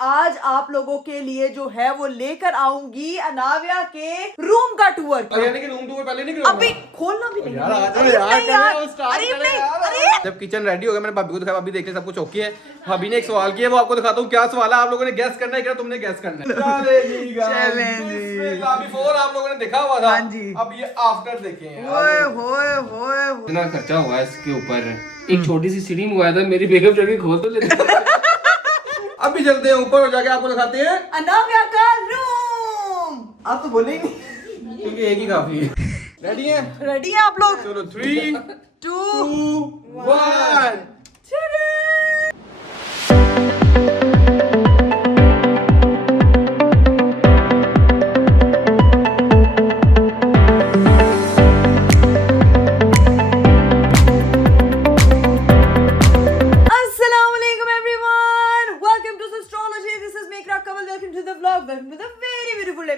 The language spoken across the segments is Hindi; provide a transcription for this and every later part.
आज आप लोगों के लिए जो है वो लेकर आऊंगी अनाव्या के रूम का टूर। यानी कि रूम टूर पहले नहीं करूंगा अभी खोलना भी नहीं यार, है। आज अरे यार, नहीं यार, करें, स्टार्ट अरे करें नहीं, यार। अरे जब किचन रेडी हो गया मैंने भाभी को दिखाया, भाभी देख ले सब कुछ ओके है। भाभी ने एक सवाल किया, वो आपको दिखाता हूँ क्या सवाल है। आप लोगों ने गैस करना है क्या तुमने गैस करना है? बिफोर आप लोगों ने देखा हुआ था। हाँ जी। अब ये आफ्टर देखें। ओए होए होए। इतना खर्चा हुआ है इसके ऊपर। एक छोटी सी सीढ़ी मंगवाया था, मेरी बेगम चढ़ के खोल तो लेते। अभी चलते हैं ऊपर और जाके आपको दिखाते हैं, अनाव्या का रूम। आप तो बोले ही नहीं। क्योंकि एक ही काफी है। रेडी है? रेडी है आप लोग? चलो 3 2 2 1।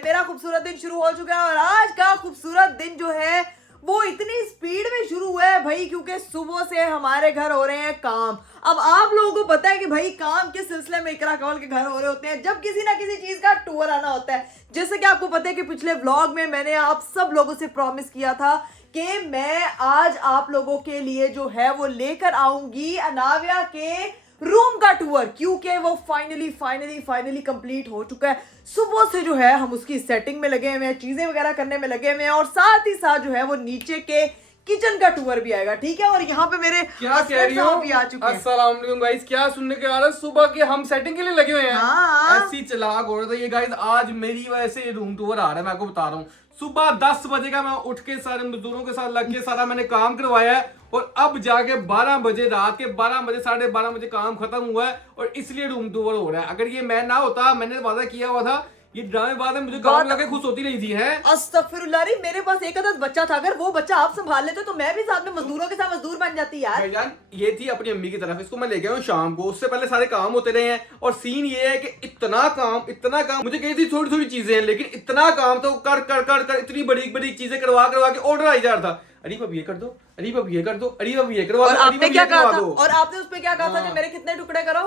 मेरा खूबसूरत दिन शुरू हो चुका है और आज का खूबसूरत दिन जो है वो इतनी स्पीड में शुरू हुआ है भाई, क्योंकि सुबह से हमारे घर हो रहे हैं काम। अब आप लोगों को पता है कि भाई काम के सिलसिले में इकरा कंवल के घर हो रहे होते हैं जब किसी ना किसी चीज का टूर आना होता है। जैसे कि आपको पता है कि पिछले व्लॉग में मैंने आप सब लोगों से प्रॉमिस किया था कि मैं आज आप लोगों के लिए जो है वो लेकर आऊंगी अनाव्या के रूम का टूर, क्योंकि वो फाइनली कंप्लीट हो चुका है। सुबह से जो है हम उसकी सेटिंग में लगे हुए हैं, चीजें वगैरह करने में लगे हुए हैं और साथ ही साथ जो है वो नीचे के किचन का टूर भी आएगा, ठीक है। और यहाँ पे मेरे क्या कह रही हो? भी आ चुके हैं। अस्सलाम वालेकुम गाइस, क्या सुनने के आ रहा है? सुबह के हम सेटिंग के लिए लगे हुए हैं। हाँ। ऐसी चलाक हो रहा था ये गाइस। आज मेरी वजह से ये रूम टूर आ रहा है, मैं आपको बता रहा हूँ। सुबह 10 बजे का मैं उठ के सारे मजदूरों के साथ लग के सारा मैंने काम करवाया है और अब जाके 12 बजे, रात के 12 बजे 12:30 बजे काम खत्म हुआ है और इसलिए रूम टूर हो रहा है। अगर ये मैं ना होता, मैंने वादा किया हुआ था, ये ड्रामे बाद में मुझे काम लगे खुश होती रही थी है। अस्तगफिरुल्लाह, मेरे पास एक आधा बच्चा था, अगर वो बच्चा आप संभाल लेते तो मैं भी साथ में मजदूरों के साथ मजदूर बन जाती यार। भाईजान ये थी अपनी अम्मी की तरफ, इसको मैं ले गया हूँ शाम को, उससे पहले सारे काम होते रहे हैं और सीन ये है कि इतना काम मुझे कही थी थोड़ी थोड़ी चीजें हैं, लेकिन इतना काम तो कर इतनी बड़ी चीजें करवा के ऑर्डर आई जा रहा था। अरे भाभी ये कर दो, अरे भाभी ये कर दो, अरे भाभी ये करवा दो। और आपने क्या कहा था? और आपने उस पे क्या कहा था कि मेरे कितने टुकड़े करो?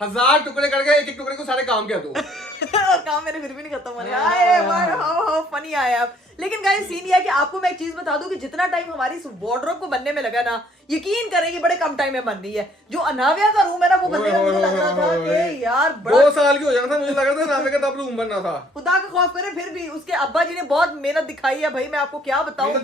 1000 टुकड़े करके एक टुकड़े को सारे काम किया दो। और काम मेरे फिर भी नहीं खत्म हो रहा। हाउ फनी आया आप। लेकिन गाइस सीन ये है कि आपको मैं एक चीज बता दूं कि जितना टाइम हमारी इस वार्डरोब को बनने में लगा ना, यकीन करें ये बड़े कम टाइम में बन रही है। जो अनाव्या का रूम है ना वो बनने में मुझे लग रहा था कि यार 2 साल की हो जाना था, मुझे लग रहा था अनाव्या का तब रूम बनना था। खुदा का खौफ करे, फिर भी उसके अब्बा जी ने बहुत मेहनत दिखाई है भाई। मैं आपको क्या बताऊं,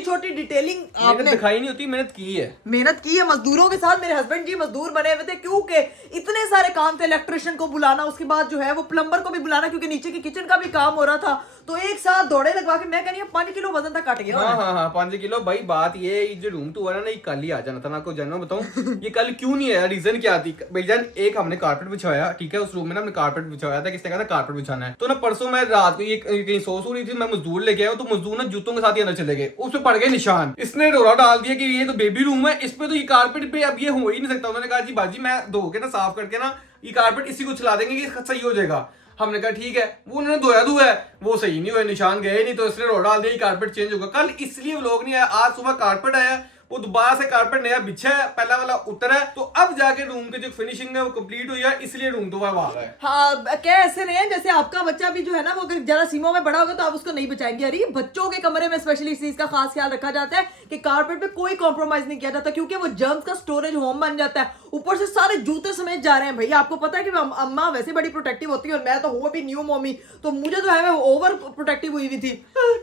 छोटी डिटेलिंग आपने दिखाई नहीं होती, मेहनत की है। मेहनत की है मजदूरों के साथ। मेरे हस्बैंड जी मजदूर बने हुए थे क्योंकि इतने सारे काम थे, इलेक्ट्रिशियन को बुलाना, उसके बाद जो है वो प्लम्बर को भी बुलाना क्योंकि नीचे के किचन का भी काम हो रहा था। तो एक साथ दौड़े लगवा के मैं कह रही हूँ 5 किलो वजन तक कट गया। हाँ 5 किलो भाई। बात ये जो रूम टूर है ना, ये कल ही आ जाना था। मैं आपको जानना बताऊं ये कल क्यों नहीं आया, रीजन क्या थी भाईजान। एक हमने कारपेट बिछाया, ठीक है, उस रूम में ना हमने कारपेट बिछाया था, किसने कहा था कारपेट बिछाना है। तो ना परसों मैं रात को ये कहीं सो रही थी, मैं मजदूर लेके आया तो मजदूर ना जूतों के साथ ही अंदर चले गए, उस पर पड़ गए निशान। इसने रोड़ा डाल दिया कि ये तो बेबी रूम है, इस पे तो ये कारपेट पे अब ये हो ही नहीं सकता। उन्होंने कहा जी बाजी मैं धो के ना साफ करके ना ये कारपेट इसी को चला देंगे कि सही हो जाएगा। हमने कहा ठीक है। वो उन्होंने धोया है, वो सही नहीं हुआ, निशान गए नहीं, तो इसने रोड डाल दिया कारपेट चेंज होगा। कल इसलिए व्लॉग नहीं आया, आज सुबह कारपेट आया, वो दोबारा से कारपेट नया बिछा है, पहला वाला उतर है, तो अब जाके रूम की जो फिनिशिंग है वो कंप्लीट हुई है, इसलिए रूम दोबारा आ रहा है। हाँ क्या ऐसे नहीं है जैसे आपका बच्चा भी जो है ना वो अगर जरा सीमों में बड़ा होगा तो आप उसको नहीं बचाएंगे। अरे बच्चों के कमरे में स्पेशली इस चीज का खास ख्याल रखा जाता है कि कारपेट पे कोई कॉम्प्रोमाइज नहीं किया जाता, क्योंकि वो जर्म्स का स्टोरेज होम बन जाता है। ऊपर से सारे जूते समेत जा रहे हैं भैया। आपको पता है कि अम्मा वैसे बड़ी प्रोटेक्टिव होती है और मैं तो हूँ अभी न्यू मम्मी, तो मुझे जो है ओवर प्रोटेक्टिव हुई हुई थी।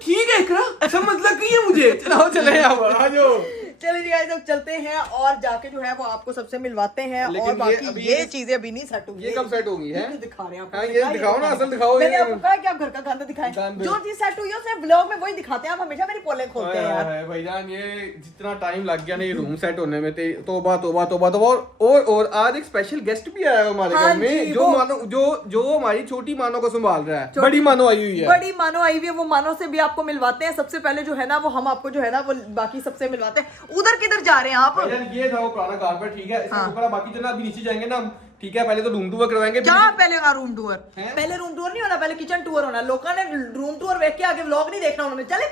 ठीक है इकरा, ऐसा मतलब नहीं है मुझे। चलो चले आ जाओ। चलिए गाइस अब चलते हैं और जाके जो है वो आपको सबसे मिलवाते हैं। और बाकी ये चीजें अभी नहीं सेट हुई। ये कब सेट होगी है? दिखा रहे हैं आपको। हाँ, ये दिखाओ ना, असल दिखाओ। मैंने आपको कहा कि आप घर का गंद दिखाएं। जो चीज सेट हुई है उसे ब्लॉग में वही दिखाते हैं। आप हमेशा मेरी पोले खोलते हैं यार। भाईजान ये जितना टाइम लग गया ना ये रूम सेट होने में, तौबा और आज एक स्पेशल गेस्ट भी आया है हमारे घर में, जो मानो जो हमारी छोटी मानो को संभाल रहा है। बड़ी मानो आई हुई है, बड़ी मानो आई हुई है। वो मानो से भी आपको मिलवाते हैं। सबसे पहले जो है ना वो हम आपको जो है ना वो बाकी सबसे मिलवाते हैं। उधर किधर जा रहे हैं आप? ये था वो पुराना कारपेट, ठीक है, इसका टुकड़ा बाकी जो ना अभी नीचे जाएंगे ना, ठीक है, पहले तो रूम टूर करवाएंगे। क्या पहले का रूम टूर? पहले रूम टूर नहीं होना, पहले किचन टूर होना। लोगों ने रूम टूर देख के आगे व्लॉग नहीं देखना उन्होंने। चले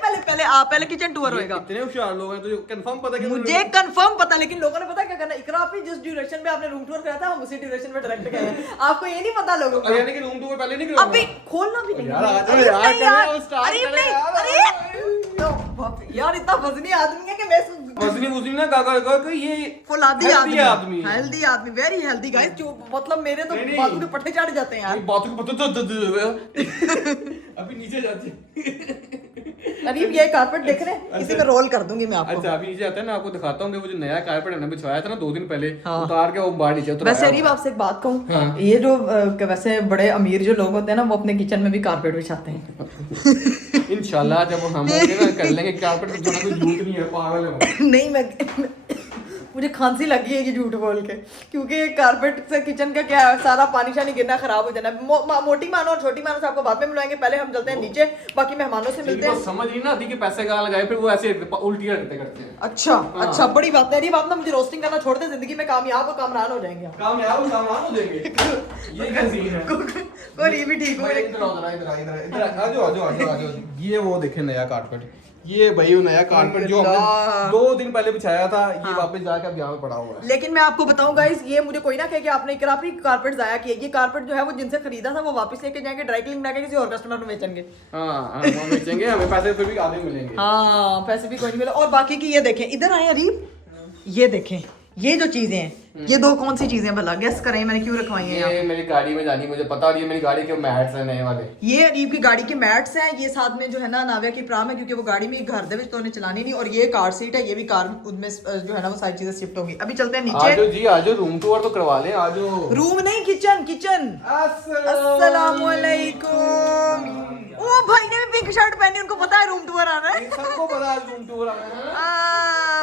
पहले किचन टूर होएगा। इतने होशियार लोग हैं, तुझे कंफर्म पता है? मुझे कंफर्म पता, लेकिन लोगों ने पता क्या करना, इकरा पे जिस ड्यूरेशन में आपने रूम टूर कराया था हम उसी ड्यूरेशन में डायरेक्ट कर रहे हैं। आपको ये नहीं पता लोगों को? यानी कि रूम टूर पहले नहीं करवाना? अभी खोलना भी नहीं यार, आ जाओ अरे यार, नहीं यार, करो, start अरे करो नहीं, यार। अरे तो बाप रे, यार इतना वजनी आदमी है कि मैं मुस्लिम ना का ये फुलादी healthy आदमी, हेल्दी आदमी, वेरी हेल्दी गाइस। जो मतलब मेरे तो नहीं। बातों के पट्टे चढ़ जाते हैं यार। बातों को पता अभी नीचे जाते अरीब ये कारपेट देख रहे हैं, इसी में रोल कर दूंगी मैं आपको। अच्छा, अभी नीचे आता है ना, आपको दिखाता हूँ कि वो जो नया कारपेट हमने बिछवाया था ना 2 दिन पहले, हाँ। उतार के वो बाहर नीचे उतारा। वैसे अरीब आपसे एक बात कहूँ, हाँ। ये जो वैसे बड़े अमीर जो लोग होते हैं ना, वो अपने किचन में भी कारपेट बिछाते हैं। इंशाल्लाह जब हम होंगे ना कर लेंगे कारपेट में, थोड़ा कोई झूठ नहीं है, पागल है। नहीं मैं मुझे खांसी लगी है ये झूठ बोल के, क्योंकि कारपेट से किचन का क्या है, सारा पानी शानी गिरना, खराब हो जाना। मोटी मानो और छोटी मानो से आपको बाद में मिलवाएंगे, पहले हम चलते हैं नीचे, बाकी मेहमानों से मिलते हैं। समझ ही ना आती कि पैसे कहाँ लगाए, फिर वो ऐसे उल्टी करते हैं। अच्छा अच्छा, बड़ी बात है। आप ना मुझे रोस्टिंग करना छोड़ दे, जिंदगी में कामयाब और कामरान हो जाएंगे। कामयाब हो जाएंगे। ये क्या सीन है? कोई भी ठीक हो। इधर आ जाओ। ये वो देखे नया कारपेट, ये भाई वो नया कारपेट जो हमने 2 दिन पहले बिछाया था, ये वापस जाके अब यहाँ पे पड़ा हुआ है। लेकिन मैं आपको बताऊं गाइस, ये मुझे कोई ना कहे कि आपने इकरापी कारपेट जाया किया। ये कारपेट जो है वो जिनसे खरीदा था वो वापस लेके जाएंगे, ड्राई क्लीनिंग ना किसी और कस्टमर को बेचेंगे। हाँ, हम बेचेंगे, हमें पैसे फिर भी आधे मिलेंगे। हाँ, पैसे भी कोई नहीं मिले। और बाकी की ये देखें, इधर आए अरीब, ये देखें, ये जो चीजें हैं, ये 2 कौन सी चीजें भला गेस करें मैंने क्यों रखवाई हैं यहाँ? ये मेरी गाड़ी में जानी मुझे पता, और ये मेरी गाड़ी के मैट्स हैं नए वाले। ये अरीब की गाड़ी के मैट्स हैं, ये साथ में जो है ना नाविया की प्राम है, क्योंकि वो गाड़ी में घर दे विच तो उन्हें चलानी नहीं। और ये कार सीट है, ये भी कार उनमें जो है ना वो सारी चीजें शिफ्ट होंगी। अभी चलते हैं नीचे। आजो जी, आजो रूम टूर तो करवा लें, आजो। रूम नहीं, किचन किचन। अस्सलाम वालेकुम। ओ भाई ने भी पिंक शर्ट पहनी, उनको पता है रूम टूर आना है। सबको पता है रूम टूर आना है।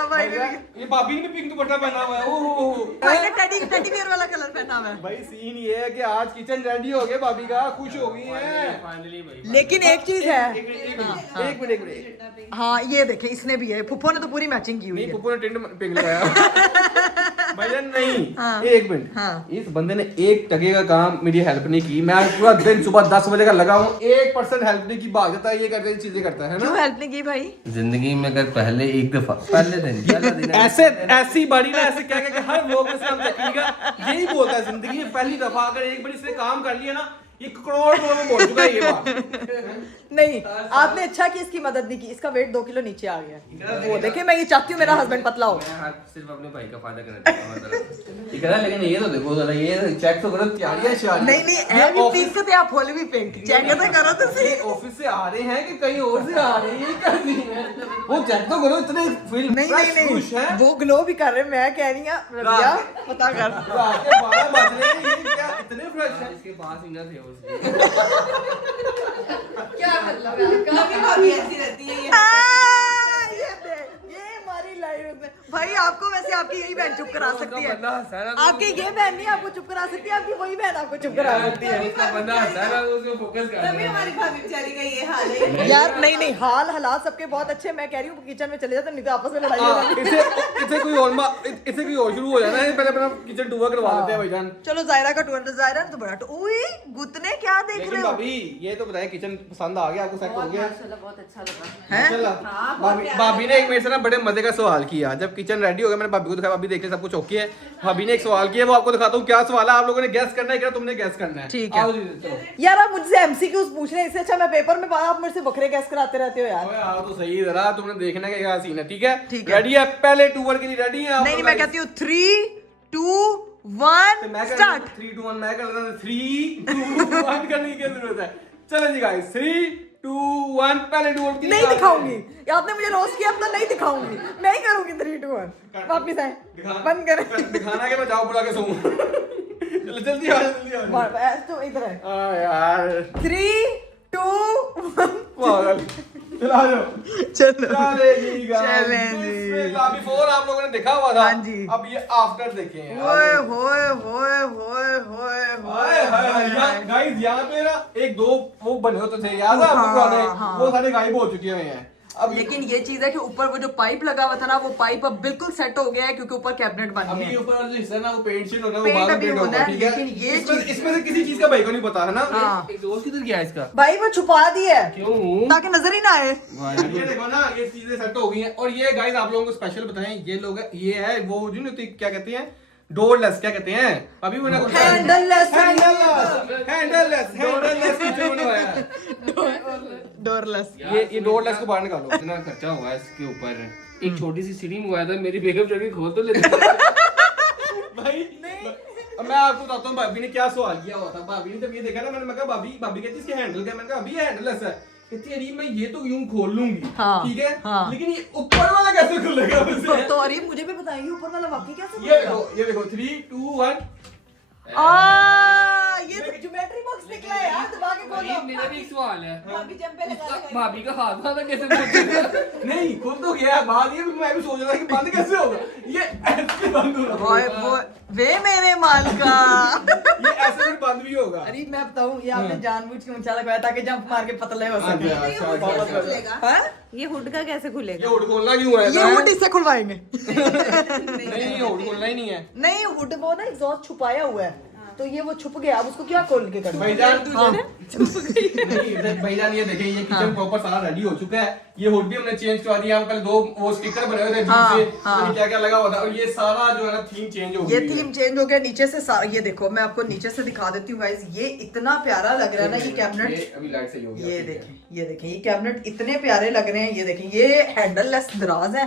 भाई ने ये भाभी ने पिंक दुपट्टा पहना हुआ है। ओह, भाई ने टेडी बियर वाला कलर पहना हुआ है। भाई सीन ये है कि आज किचन रेडी हो गया, भाभी का खुश हो गई है फाइनली भाई। लेकिन एक चीज है, एक मिनट। हाँ ये देखे, इसने भी है, फुप्पो ने तो पूरी मैचिंग की हुई नहीं, है। पुप्पो ने टिंड पिंक लगाया। भैया नहीं, एक मिनट। हाँ। इस बंदे ने 1 टके का काम मेरी हेल्प नहीं की। मैं पूरा दिन सुबह 10 बजे का लगा हूँ, 1% हेल्प नहीं की, भाग जाता है, ये करके चीजें करता है ना। क्यों हेल्प नहीं की भाई? जिंदगी में अगर पहले एक दफा पहले दिन ऐसी बड़ी ना, ऐसे क्या क्या हर लोग में से हम देखिएगा यही बोलता है, जिंदगी में पहली दफा अगर एक बार इसने काम कर लिया ना, ये करोड़ में बोल चुका है ये बात। नहीं, आपने अच्छा कि इसकी मदद नहीं की, इसका वेट 2 किलो नीचे आ गया। वो देखे, मैं ये चाहती हूँ मेरा हस्बैंड पतला हो। मैं सिर्फ अपने भाई का फायदा करना चाहता हूं। ठीक है ना, लेकिन ये तो देखो जरा, ये चेक तो करो, तैयारियां शादी। नहीं है भी पिंक ते आप फुल भी पिंक चेक तो करो तो सही। ये ऑफिस से आ रहे हैं कि कहीं और से आ रहे हैं, ये कर दी है वो चेक तो करो, इतने फील नहीं, वो ग्लो भी कर रहे हैं। मैं कह रही हूँ रबिया पता कर। रात के 12 बज रहे हैं, ये क्या इतने फ्रेश है? इसके पास ही ना थे उसके। क्या मतलब है? काफी भाभी ऐसी रहती है ये। ये हमारी लाइफ में भाई, आपको वैसे आपकी यही बहन चुप करा सकती है। बंदा हंसा रहा, आपकी ये बहन नहीं आपको चुप करा सकती है, आपकी वही बहन आपको चुप करा सकती है। उसका बंदा हंसा रहा, उसको फोकस कर तभी हमारी भाभी बेचारी का ये हाल है। यार नहीं, हालात सबके बहुत अच्छे। मैं कह रही हूँ किचन में चले जाते, नहीं तो आपस में लड़ाई हो हाँ, जाती। इसे कोई और शुरू हो जाना है, पहले अपना किचन टूर करवा लेते हैं भाईजान। चलो जायरा का टूर, जायरा ने तो बड़ा ओए गुतने क्या देख लेकिन रहे हो? भाभी ये तो बताएं, किचन पसंद आ गया आपको, सेट हो गया? माशाल्लाह बहुत अच्छा लगा। हैं? माशाल्लाह। भाभी ने एक मेरे से ना बड़े मजे का सवाल किया। जब किचन रेडी हो गया, मैंने भाभी को दिखाया, भाभी देख ले सब कुछ ओके है। भाभी ने एक सवाल किया, वो आपको दिखाता हूँ क्या सवाल है, आप लोगों ने गैस करना है, क्या तुमने गैस करना है? ठीक है। आओ जी, चलो। यार आप मुझसे एमसीक्यूज पूछ रहे हैं, इससे अच्छा मैं पेपर में आप मुझसे बकरे गैस कराते रहते हो यार। ओए आओ तो सही जरा, तुमने देखना है क्या सीन है, ठीक है? ठीक है। रेडी है? पहले टूर के लिए रेडी है? नहीं, मैं कहती हूँ 3, 2, 1 स्टार्ट। 3, 2, 1 मैं कर लेता हूँ। 3, 2, 1 करने की क्या जरूरत है? चलो जी गाइस, 3, 2, 1 पहले टूर की नहीं दिखाऊंगी, आपने मुझे रोस्ट किया, अब तो नहीं दिखाऊंगी, मैं ही करूंगी। 3, 2, 1 वापिस आए, बंद करें। दिखाना के मैं जाओ बुला के सोऊं। चलो जल्दी आ, जल्दी आ। तो इधर है। यार 3, 2, 1 पागल। चला जाओ। चलो चलेगी गाइस। चलेगी। बिफोर आप लोगों ने देखा हुआ था, हाँ जी। अब ये आफ्टर देखें। ओए होए होए होए होए होए गाइस यहाँ पे ना 1-2 वो बने होते थे, याद है आपको पुराने? हाँ। वो सारे गायब हो चुके हुए हैं। अब लेकिन ये चीज है कि ऊपर वो जो पाइप लगा हुआ था ना, वो पाइप अब बिल्कुल सेट हो गया है क्योंकि ऊपर कैबिनेट बन अभी गया ये है। ऊपर वाला जो हिस्सा है ना वो पेंट शीट होना है, वो पेंट बाद में अभी पेंट होना होगा, है, ठीक है। लेकिन ये इसमें से किसी चीज का भाई को नहीं पता है ना। हाँ। एग्जॉस्ट किधर गया इसका? भाई वो छुपा दिया है क्यों? ताकि नजर ही ना आए। ये देखो ना, ये चीजें सेट हो गई हैं। और ये गाइस आप लोगों को स्पेशल बताएं, ये लोग ये है वो जो नहीं होती, क्या कहते हैं, डोरलेस, क्या कहते हैं, अभी मैंने कुछ हैंडललेस किचन बनवाया है। डोरलेस। ये डोरलेस को बाहर निकालो। इतना खर्चा हुआ है इसके ऊपर। एक छोटी सी सीढ़ी मंगवाया था, मेरी बेगम चढ़ के खोल तो लेती। भाई अब मैं आपको बताता हूँ भाभी ने क्या सवाल किया हुआ था। भाभी ने जब ये देखा ना, मैं कहा भाभी कहती इसके हैंडल क्या, मैंने कहा अभी हैंडललेस है। कहती है अरे मैं ये तो यूं खोल लूंगी, हाँ, ठीक है, हाँ। लेकिन ये ऊपर वाला कैसे खुलेगा मुझसे? तो अरे मुझे भी बताइए ऊपर वाला वाकई कैसे ये देखो 3 2 1। ये तो ज्योमेट्री बॉक्स निकला है यार, दबा के खोलो। मेरा भी एक सवाल है, भाभी जंपे लगा उसका लगा भाभी का हाथ था कैसे पहुंचेगा? नहीं खुल तो गया है, बात ये मैं भी सोच रहा था कि बंद कैसे होगा। ये ऐसे बंद होगा, वे मेरे मालिका। ये ऐसे भी बंद भी होगा। अरे मैं बताऊं, ये आपने जानबूझ के ऊंचा लगाया ताकि जंप मार के पतले हो सके। अच्छा, खुलेगा। हाँ? ये हुड का कैसे ये खुलेगा? हुड खोलना क्यों है? ये हुड इससे खुलवाएंगे। नहीं ये हुड खोलना ही नहीं है। नहीं, हुड वो ना एग्जॉस्ट छुपाया हुआ है, तो ये वो छुप गया, अब उसको क्या खोल के करूं? भाईजान हाँ। भाईजान ये देखिए, ये किचन प्रॉपर सारा रेडी हो चुका है। ये हुड भी हमने चेंज करवा दिया। हम कल 2 वो स्टिकर बने हुए थे हाँ, से, हाँ। क्या क्या लगा हुआ था। और ये सारा जो है ना थीम चेंज हो गई ये है। थीम चेंज हो गया नीचे से ये देखो, मैं आपको नीचे से दिखा देती हूँ गाइस। ये इतना प्यारा लग रहा है ना ये कैबिनेट। अभी लाइट सही हो गया। ये देखें ये कैबिनेट इतने प्यारे लग रहे हैं। ये देखें, ये हैंडललेस दराज है।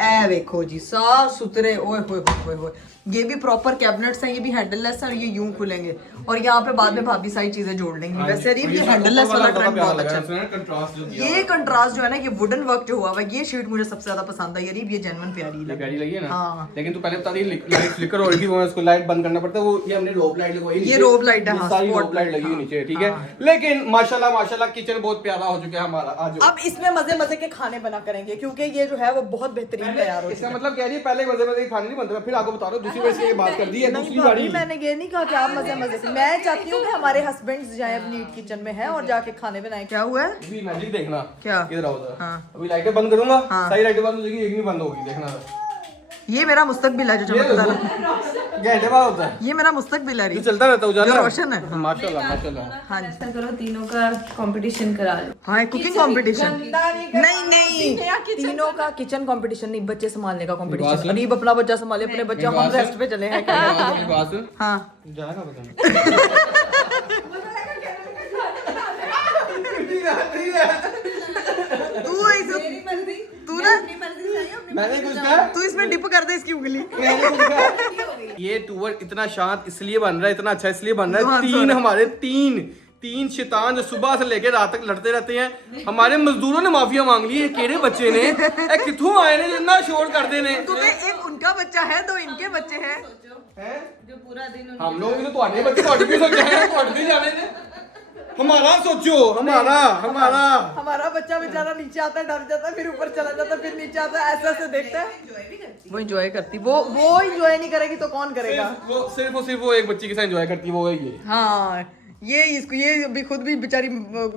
ए देखो जी, साफ सुथरे, ओए होए होए होए। ये भी प्रॉपर कैबिनेट्स हैं, ये भी हैंडललेस है और ये यूं खुलेंगे। और यहाँ पे बाद में भाभी सारी चीजें जोड़ लेंगी। वैसे अरीब ये हैंडललेस वाला ट्रेंड बहुत अच्छा है। कंट्रास्ट जो दिया ये कंट्रास्ट जो है ना, ये वुडन वर्क जो हुआ है, ये शीट मुझे सबसे ज्यादा पसंद आई। अरीब ये जेन्युइन प्यारी ये लगी। प्यारी लगी है ना। हाँ। लेकिन तू पहले बता दी, लाइट फ्लिकर हो रही थी, वो उसको लाइट बंद करना पड़ता है। वो ये हमने रोप लाइट लगवाई, ये रोप लाइट है, ये हाँ, सारी spot रोप लाइट लगी हुई हाँ, नीचे, ठीक है। हाँ। लेकिन माशाल्लाह किचन बहुत प्यारा हो चुका है हमारा आज। अब इसमें मजे मजे के खाने बना करेंगे क्योंकि ये जो है वो बहुत बेहतरीन तैयार हो इसका मतलब कह रही है पहले मजे मजे के खाने नहीं बनते। मैं फिर आपको बता रहा हूँ, दूसरी वजह से ये बात कर दी है। नहीं दूसरी भाभी, बारी मैंने ये नहीं कहा कि आप मजे मजे से। मैं चाहती हूँ कि हमारे हस्बैंड्स जाएं अपनी ईट किचन में हैं और जाके खाने बनाएं। क्या हुआ है? अभी मैजिक देखना क्या? इधर आओ उधर। हाँ। अभी लाइटें बंद करूंगा, हाँ। सारी लाइटें बंद हो जाएगी, एक नहीं बंद होगी, देखना। ये मेरा मुस्तकबिल है जो चमकता है। घंटे बाद होता है, ये मेरा मुस्तकबिल है जो चलता रहता है उजाला। जो रोशन है। माशाल्लाह माशाल्लाह। हाँ जी। ऐसा करो, तीनों का कंपटीशन करा लो। हाँ, कुकिंग कंपटीशन। नहीं नहीं, नया kitchen तीनों का किचन कंपटीशन नहीं, बच्चे संभालने का बात कंपटीशन। सुन। अरीब अपना बच्चा संभाले, अपने बच्चा, हम रेस्ट पे चले हैं। मेरी बात सुन, हाँ, जाएगा पता तू ऐसे मेरी मर्जी, तू ना अपनी मर्जी से आई हूँ, अपनी मैंने मर्जी कुछ से कहा? तू इसमें डिप कर दे इसकी उंगली। ये टूर इतना शांत इसलिए बन रहा है, इतना अच्छा इसलिए बन रहा है। हाँ, तीन sorry। हमारे तीन शैतान जो सुबह से लेकर रात तक लड़ते रहते हैं। हमारे मजदूरों ने माफिया मांग ली है, केड़े बच्चे ने ए किथों आए ने इतना शोर करते ने। तुम्हें एक उनका बच्चा है, दो इनके बच्चे हैं। हैं? जो पूरा दिन हम लोग भी तो तुम्हारे बच्चे तुम्हारे भी सोचा है, तुम्हारे भी जाने ने। हमारा सोचो, हमारा हमारा बच्चा बेचारा नीचे आता है, डर जाता है, फिर ऊपर चला जाता है, फिर नीचे आता है, ऐसे ऐसे देखता है। एंजॉय भी करती वो एंजॉय करती, वो एंजॉय नहीं करेगी तो कौन करेगा? सिर्फ और सिर्फ वो एक बच्ची के साथ एंजॉय करती है, वो है ये। हाँ, ये इसको ये अभी खुद भी बेचारी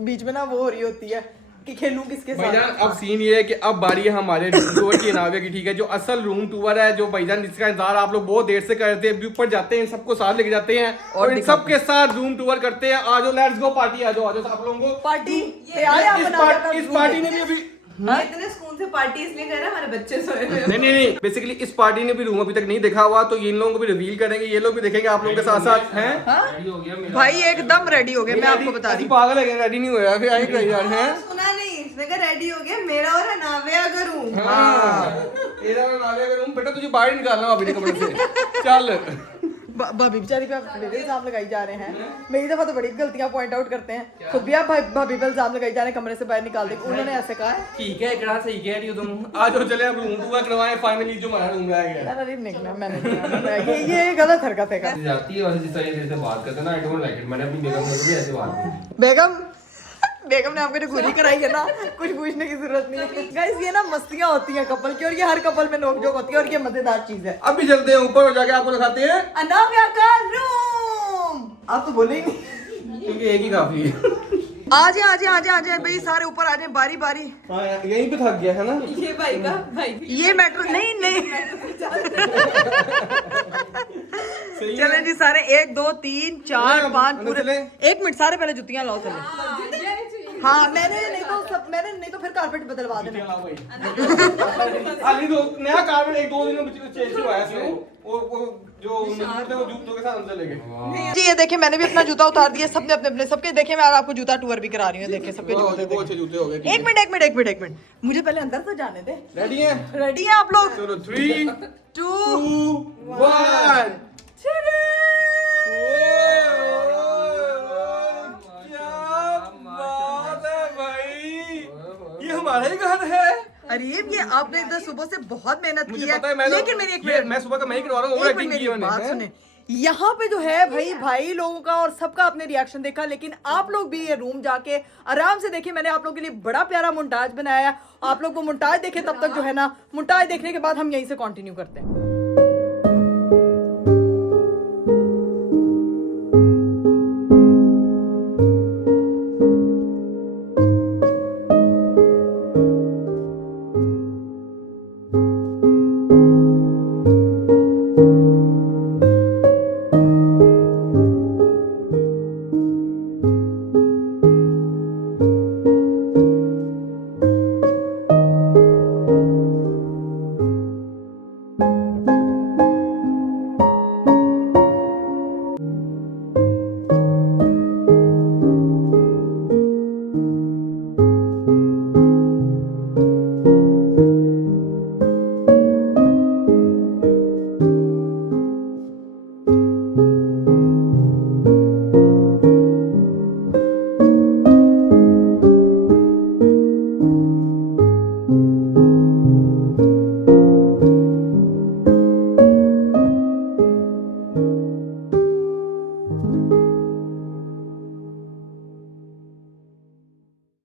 बीच में ना वो हो रही होती है कि खेलूं किसके भाईजान साथ। अब सीन ये है कि अब बारी है हमारे रूम टूर की नावे की, ठीक है। जो असल रूम टूर है, जो भाईजान जिसका इंतजार आप लोग बहुत देर से करते हैं, अभी ऊपर जाते हैं, सबको साथ लेके जाते हैं और इन दिखाते सबके साथ रूम टूर करते हैं। आज लेट्स गो पार्टी, आ जाओ आप लोगों को पार्टी तैयार है, आप बना के इस पार्टी ने भी अभी है। इतने सुकून से पार्टी इसलिए कर रहे हैं, हमारे बच्चे सोए हुए हैं। नहीं बेसिकली इस पार्टी ने भी रूम अभी तक नहीं देखा हुआ, तो इन लोगों को भी रिवील करेंगे, ये लोग भी देखेंगे आप लोगों के साथ साथ हैं। रेडी हो गया मेरा भाई एकदम रेडी हो गए, मैं आपको बता रही हूँ। पागल है, रेडी नहीं हुआ फिर आई कहीं यार हैं। सुना नहीं, इसने कहा रेडी हो गया, मेरा और अनाव्या करूं। हाँ तेरा नावे का रूम बेटा तुझे बाहर निकालना अभी ने कमरे से चल। भाभी बेचारी पे आप मेरे इल्जाम लगाई जा रहे हैं। मेरी दफा तो बड़ी गलतियां पॉइंट आउट करते हैं, खुद भी आप भाभी पे इल्जाम लगाई जा रहे हैं, कमरे से बाहर निकाल दे। उन्होंने ऐसे कहा है। ठीक है, इकड़ा सही कह रही हो तुम। आज हो चले अब रूम टूर करवाएं, फाइनली जो हमारा रूम रह गया। अरे नहीं, मैंने ये गलत हरकत है। जाती है वैसे जिस तरह से बात करते हैं ना, आई डोंट लाइक इट। मैंने अपनी बेगम से भी ऐसे बात की। बेगम ने आपको जो गोली कराई है ना, कुछ पूछने की जरूरत नहीं है। गाइस ये ना मस्तियां होती हैं कपल की, और ये हर कपल में नोकझोंक होती है, और ये मजेदार चीज है। अभी चलते हैं ऊपर और जाके आपको दिखाते हैं, अनाव्या का रूम। आप तो बोले ही नहीं। क्योंकि एक ही काफी है। आ जाए भाई, सारे ऊपर आ जाए बारी बारी। हाँ यहीं पे थक गया है ना। ये भाई का भाई ये मेट्रो नहीं चलें जी सारे 1 2 3 4 5 पूरे। 1 मिनट सारे पहले जुतियां लाओ चले। हाँ मैंने नहीं तो फिर कारपेट बदलवा देना। अभी तो नया कारपेट 1-2 दिन में चेंज हुआ है इसमें। वो जो मजबूत है वो जूतों के साथ अंदर लेके। जी ये देखिए मैंने भी अपना जूता उतार दिया, सबने अपने सबके देखे। मैं आपको जूता टूर भी करा रही हूँ, देखिए सबके जूते। वो अच्छे जूते हो गए। एक मिनट मुझे पहले अंदर तो जाने दे। रेडी है? रेडी है आप लोग? चलो 3 2 2 1। ये हमारा ही घर है। अरे ये आपने इधर सुबह से बहुत मेहनत की मुझे है, पता है, लेकिन मेरी एक मिनट मैं सुबह का मैं ही करवा रहा हूँ, ओवर एक्टिंग की है मैंने। बात सुने, यहाँ पे जो है भाई लोगों का और सबका आपने रिएक्शन देखा, लेकिन आप लोग भी ये रूम जाके आराम से देखिए। मैंने आप लोगों के लिए बड़ा प्यारा मोन्टाज बनाया है। आप लोग वो मोन्टाज देखे, तब तक जो है ना मोन्टाज देखने के बाद हम यहीं से कंटिन्यू करते हैं।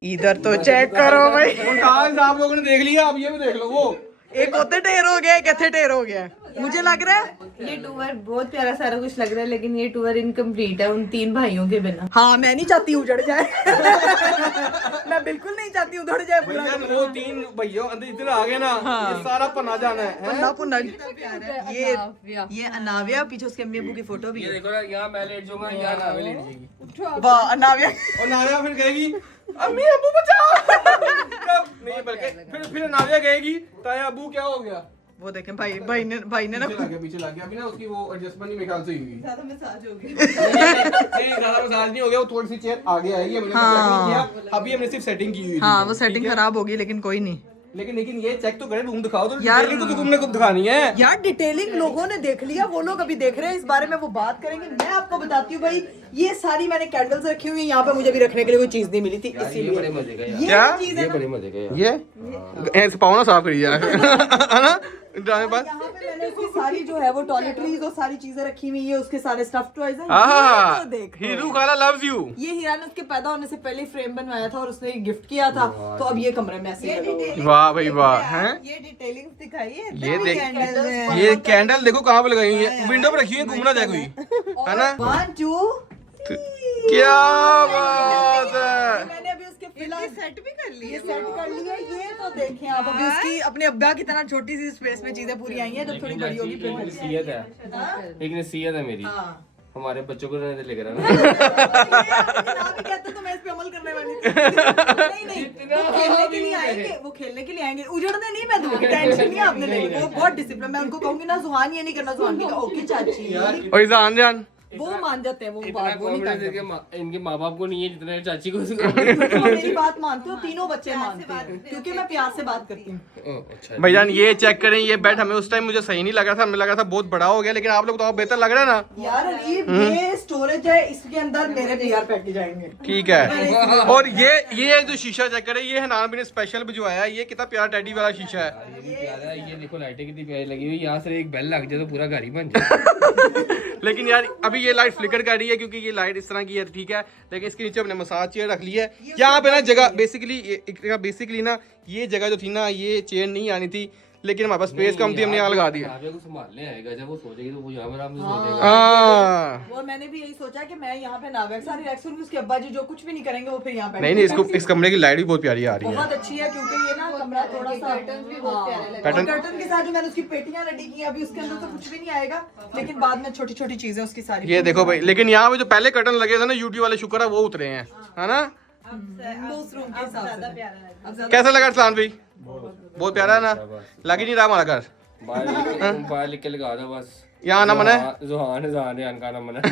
इधर तो चेक करो भाई। मोन्टाज आप लोगों ने देख लिया, अब ये भी देख लो। वो एक होते ढेर हो गया, एक ऐसे ढेर हो गया। मुझे लग रहा है ये टूर बहुत प्यारा सारा कुछ लग रहा है, लेकिन ये टूर इनकम्प्लीट है उन 3 भाइयों के बिना। हाँ मैं नहीं चाहती उजड़ जाए। मैं बिल्कुल नहीं चाहती उधड़ जाए पूरा। भैया वो 3 भैया अंदर इधर आ गए ना, ये सारा पन्ना जाना है। पुन्ना पुन्ना ये अनाविया, पीछे उसके अम्मी अब्बू की फोटो भी है। देखो ना, यहाँ मैं लेट जाऊंगा, यहाँ नावे लेट जाएगी। वाह अनाविया। और नाविया फिर कहेगी अम्मी अब्बू बचाओ। नहीं बल्कि फिर नाविया कहेगी ताया अब्बू क्या हो गया। वो देखें भाई ने ना पीछे लग गया अभी ना, उसकी वो एडजस्टमेंट नहीं मेरे ख्याल से हुई। ज्यादा मसाज हो गई। नहीं ज्यादा मसाज नहीं हो गया, वो थोड़ी सी चेयर आगे आएगी। हमने नहीं किया, अभी हमने सिर्फ सेटिंग की हुई थी। हाँ वो सेटिंग खराब होगी, लेकिन कोई नहीं। लेकिन ये चेक तो करें, रूम दिखाओ तो। यार डिटेलिंग तो तुमने खुद दिखानी है यार। डिटेलिंग लोगों ने देख लिया, वो लोग अभी देख रहे हैं, इस बारे में वो बात करेंगे। मैं आपको बताती हूँ भाई, ये सारी मैंने कैंडल्स रखी हुई है यहाँ पे, मुझे भी रखने के लिए कोई चीज नहीं मिली थी, इसीलिए बड़े मजे का यार। ये क्या? चीज है ये ना। बड़े मजे का यार। ये ऐसे पाओ ना साफ करिए यार। है ना ड्रामे पास। यहाँ पे मैंने उसकी सारी जो है वो टॉयलेटरीज और सारी चीजें रखी हुई है, उसके सारे स्टफ टॉयज हैं। ये तो देखो। हीरू खाला लव्स यू। ये हीरा ने उसके पैदा होने से पहले फ्रेम बनवाया था और उसने गिफ्ट किया था, तो अब ये कमरे में ऐसे लगा हुआ है। वाह भाई वाह हैं। ये डिटेलिंग दिखाई है, ये देख, कैंडल्स हैं। ये कैंडल देखो कहाँ पे लगाई हुई है, विंडो पे रखी हुई है, घूमना जाए कोई, है ना। 1 2 क्या बात है। मैंने अभी उसके फिलहाल सेट भी कर ये लिया। सेट कर लिया। ये तो देखें आप, अभी उसकी अपने अब्बा की तरह छोटी सी स्पेस में चीजें पूरी आई हैं, जब थोड़ी बड़ी होगी फिर मिलती हैं। नसीहत है, एक नसीहत है मेरी, हाँ। हमारे बच्चों को रहने लेकर आना। ये आपके नाम ही कहते तो मैं इस पे अमल करने वाली थी। नहीं वो खेलने के लिए आएंगे, वो खेलने के लिए आएंगे, उजड़ने नहीं मैं दूंगी, टेंशन नहीं आपने लेनी। वो बहुत डिसिप्लिन, मैं उनको कहूंगी ना सुहान ये नहीं करना, सुहान की ओके चाची, और ईजान जान वो मान जाते हैं, वो इतना बात वो नहीं कॉन्फिडेंस करते। इनके माँ बाप को नहीं है जितना चाची को। क्योंकि वो मेरी बात मानते हो, तीनों बच्चे मानते हैं, क्योंकि मैं प्यार से बात करती हूँ। अच्छा भाईजान ये चेक करें, ये बेड हमें उस टाइम मुझे सही नहीं लगा था, हमें लगा था बहुत बड़ा हो गया, लेकिन आप लोग तो आप बेहतर लग रहा है ना। यार अरीब ये स्टोरेज है, इसके अंदर मेरे VR पैकेज आएंगे। ठीक है। और ये जो शीशा चेक करें, ये हनान भी ने स्पेशल भिजवाया है, ये कितना प्यारा टेडी वाला शीशा है। ये भी प्यारा है, ये देखो लाइटें कितनी प्यारी लगी हुई, यहाँ से एक बेल लग जाए तो पूरा घर ही बन जाए। लेकिन यार अभी ये लाइट फ्लिकर कर रही है क्योंकि ये लाइट इस तरह की है, ठीक है। लेकिन इसके नीचे हमने मसाज चेयर रख ली है। यहाँ पे ना जगह बेसिकली ना ये जगह जो थी ना, ये चेयर नहीं आनी थी, लेकिन हमारे पास स्पेस कम थी, हमने यहाँ लगा दिया। नाविया को संभालने आएगा, जब वो सोचेगी तो वो यहाँ पर आराम से सो जाएगा। हाँ और मैंने भी यही सोचा कि मैं यहाँ पे नाविया के साथ रिलैक्स करूंगी, उसके अब्बा जी जो कुछ भी नहीं करेंगे वो फिर यहाँ पे नहीं नहीं, इसको इस कमरे की लाइट भी बहुत प्यारी आ रही है। बहुत अच्छी है क्योंकि ये ना कमरा थोड़ा सा कर्टन्स भी बहुत प्यारे लगे। Curtain- कर्टन के साथ जो मैंने उसकी पेटियां रेडी की हैं, अभी उसके अंदर तो कुछ भी नहीं आएगा, लेकिन बाद में छोटी छोटी चीजें उसकी सारी। ये देखो भाई, लेकिन यहाँ पे जो पहले कर्टन लगे थे ना यूट्यूब वाले, शुक्र है वो उतरे हैं, है ना। उस रूम के हिसाब से प्यारा है। कैसा लगा अरसलान भाई? बहुत प्यारा है ना, लग ही नहीं रहा हमारा घर। बाहर लिख के लगा दो बस, यहाँ आना मन है? जुहान जान का ना मन है।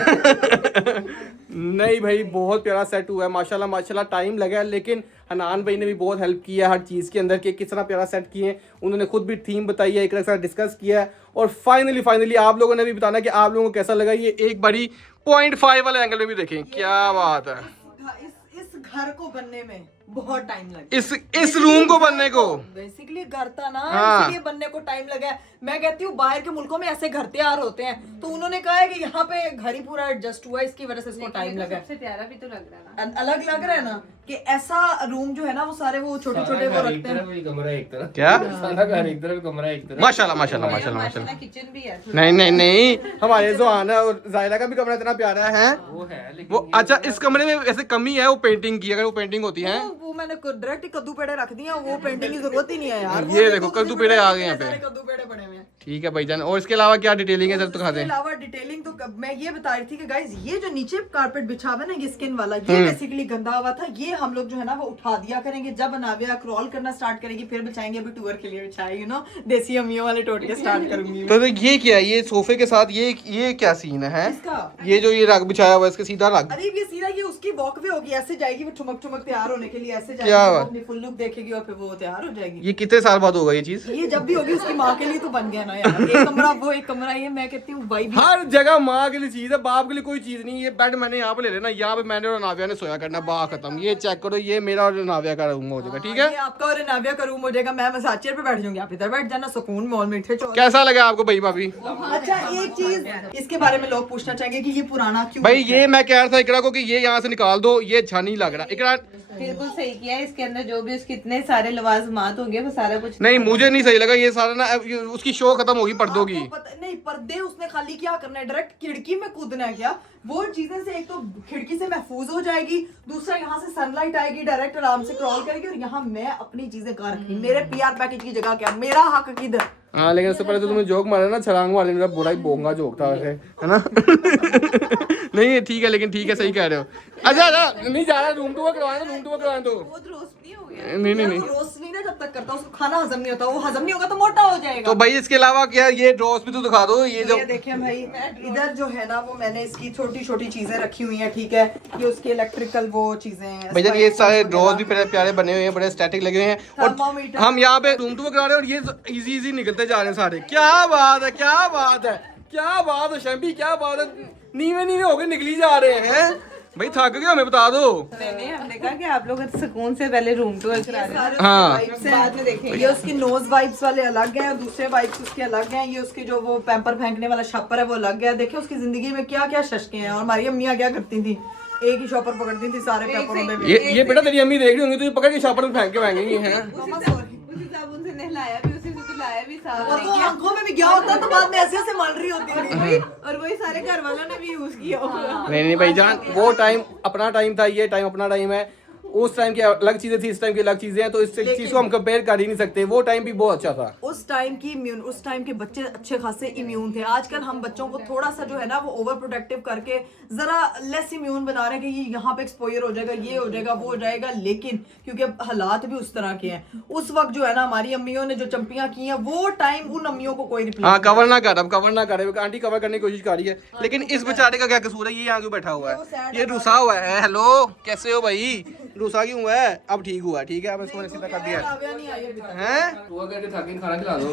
नहीं भाई, बहुत प्यारा सेट हुआ है माशाल्लाह माशाल्लाह। टाइम लगा है, लेकिन हनान भाई ने भी बहुत हेल्प किया हर चीज़ के अंदर कि किस तरह प्यारा सेट किए हैं। उन्होंने खुद भी थीम बताई है, एक साथ डिस्कस किया है, और फाइनली आप लोगों ने भी बताना कि आप लोगों को कैसा लगा। ये एक बड़ी 0.5 वाले एंगल में भी देखें, क्या बात है। इस घर को बनने में बहुत टाइम लगा, इस रूम को बनने को। बेसिकली घर था ना, हाँ। इसलिए बनने को टाइम लगा है। मैं कहती हूँ बाहर के मुल्कों में ऐसे घर तैयार होते हैं, तो उन्होंने कहा है कि यहाँ पे घर ही पूरा एडजस्ट हुआ है, इसकी वजह से इसको टाइम लगा है। सबसे प्यारा भी तो लग रहा है ना। अलग लग रहा है ना कि ऐसा रूम जो है ना वो सारे वो छोटे छोटे वो रखते हैं। कमरा एक तरफ, क्या? सारा घर एक तरफ, कमरा एक तरफ। माशाल्लाह माशाल्लाह माशाल्लाह माशाल्लाह। किचन भी है। नहीं, हमारे जुहान है और जायला का भी कमरा इतना प्यारा है वो है, लेकिन वो। अच्छा, इस कमरे में ऐसे कमी है वो पेंटिंग की, अगर वो पेंटिंग होती है। वो मैंने डायरेक्ट कद्दू पेड़े रख दिए हैं, वो पेंटिंग की जरूरत ही नहीं है यार। ये देखो कद्दू पेड़े आ गए यहाँ पे। सारे कद्दू पेड़े पड़े हुए हैं। ठीक है भाईजान, और इसके अलावा क्या डिटेलिंग है जब तो इसके खाते हैं। अलावा डिटेलिंग तो मैं ये बता रही थी कि गाइस ये जो नीचे कारपेट बिछा हुआ है ना, ये स्किन वाला, ये बेसिकली गंदा हुआ था। ये हम लोग जो है ना वो उठा दिया करेंगे जब नाविया क्रॉल करना स्टार्ट करेगी, फिर बिछाएंगे। अभी टूर के लिए बिछाए, यू नो, देसी अम्मियों वाले टोटके स्टार्ट करूंगी। तो ये क्या है, ये सोफे के साथ ये क्या सीन है? इसका ये जो ये रग बिछाया हुआ है, इसके सीधा रग। अरे ये सीधा ये उसकी वॉकवे होगी, ऐसे जाएगी वो ठुमक ठुमक तैयार होने के लिए, ऐसे जाएगी क्या वो बात? अपनी फुल लुक देखेगी और फिर वो तैयार हो जाएगी। ये कितने साल बाद होगा ये चीज? ये जब भी होगी उसकी माँ के लिए तो बन गया ना यार। एक कमरा वो, एक कमरा ये। मैं कहती हूँ भाई भी हर जगह माँ के लिए चीज है, बाप के लिए कोई चीज नहीं। ये बेड मैंने यहाँ पे ले लेना, यहाँ पे मैंने और नाविया ने सोया करना, बात खत्म। ये चेक करो, ये मेरा और नाविया का रूम हो जाएगा, ठीक है। ये आपका और नाविया का रूम हो जाएगा। मैं मसाज चेयर पे बैठ जाऊंगी, आप इधर बैठ जाना, सुकून मॉल मीठे चौल। कैसा लगा आपको भाई भाभी? अच्छा, एक चीज इसके बारे में लोग पूछना चाहेंगे कि ये पुराना क्यों भाई ये मैं कह रहा था इकरा को कि ये यहाँ से निकाल दो, ये अच्छा नहीं लग रहा। इकरा बिल्कुल सही किया है। इसके अंदर जो भी उसके इतने सारे लवाजमात होंगे वो सारा कुछ नहीं, मुझे नहीं सही लगा ये सारा ना। उसकी शो खत्म होगी पर्दों की। आपको पता नहीं, पर्दे उसने खाली क्या करना है, डायरेक्ट खिड़की में कूदना है क्या? वो चीजें से एक तो खिड़की से महफूज हो जाएगी, दूसरा यहाँ से सनलाइट आएगी, डायरेक्ट आराम से क्रॉल करेगी, और यहाँ मैं अपनी चीजें कहाँ रखी, मेरे पीआर पैकेज की जगह क्या, मेरा हक किधर? हाँ, लेकिन उससे पहले तो तुम्हें जोक मारा ना, छलांग मारने मेरा बुरा ही बोंगा जोक था वैसे, है ना। नहीं ठीक है, लेकिन ठीक है, सही कह रहे हो। अच्छा नहीं जा रहा, रूम टूर करवाना, रूम टूर करवाना तो बहुत रोशनी हो गया। नहीं रोस्ट नहीं ना जब तक करता, उसको खाना हजम नहीं होता, वो हजम नहीं होगा तो मोटा हो जाएगा। तो भाई इसके अलावा क्या, ये ड्रॉस भी तो दिखा दो। ये जो ये देखें भाई, इधर जो है ना वो मैंने इसकी छोटी छोटी चीजें रखी हुई हैं, ठीक है। ये उसकी इलेक्ट्रिकल वो चीजें हैं भैया, ये सारे ड्रॉस भी प्यारे प्यारे बने हुए हैं, बड़े स्टैटिक लगे हुए हैं, और थर्मामीटर। हम यहाँ पे रूम टूर करा रहे हैं, और ये इजी निकलते जा रहे हैं सारे। क्या बात है, क्या बात है, क्या बात है शैम्पी, क्या बात है। नीवे होके निकली जा रहे हैं भाई, थक गए, हमें बता दो। नहीं, हमने कहा कि आप लोग सुकून से पहले रूम टूर करा रहे हैं, हाँ बाद में देखेंगे। ये उसकी नोज वाइप्स वाले अलग हैं, दूसरे वाइप्स उसके अलग हैं। ये उसके जो वो पैम्पर फेंकने वाला शॉपर है वो अलग है। देखिए उसकी जिंदगी में क्या क्या शशके हैं, और हमारी अम्मियाँ क्या करती थी, एक ही शॉपर पकड़ती थी सारे पेपरों में। ये बेटा तेरी अम्मी देख रही होंगी, तो ये पकड़ के शॉपर में फेंक के फेंकेंगी हैं। उसी साबुन से नहलाया भी, उसी से धुलाया भी, साफ और नहीं वो किया। आंखों में भी गया होता तो बाद में ऐसे ऐसे मल रही होती थी। और वही सारे घर वालों ने भी यूज किया होगा। नहीं भाईजान, वो टाइम अपना टाइम था, ये टाइम अपना टाइम है। उस टाइम की अलग चीजें थी, इस टाइम की अलग चीजें हैं, तो इस चीज को हम कंपेयर कर ही नहीं सकते। वो टाइम भी बहुत अच्छा था। उस टाइम के बच्चे अच्छे खासे इम्यून थे। आजकल हम बच्चों को थोड़ा सा जो है ना वो ओवर प्रोटेक्टिव करके जरा लेस इम्यून बना रहे हैं कि ये यहाँ पे एक्सपोजर हो जाएगा, ये हो जाएगा, वो हो जाएगा। लेकिन क्योंकि अब हालात भी उस तरह के हैं, उस वक्त जो है ना हमारी अम्मियों ने जो चंपियां की हैं, वो टाइम उन अम्मियों को कोई रिप्लेस हाँ, कवर ना कर, अब कवर ना करे। आंटी कवर करने की कोशिश कर रही है, लेकिन इस बेचारे का क्या कसूर है? ये यहाँ क्यों बैठा हुआ है? ये रुसा हुआ है। हेलो, कैसे हो भाई? रुसा क्यों हुआ है? अब ठीक हुआ, ठीक है, अब इसको सीधा कर दिया नहीं आई अभी तक। हैं। टूर करके थाके खाना खिला दो।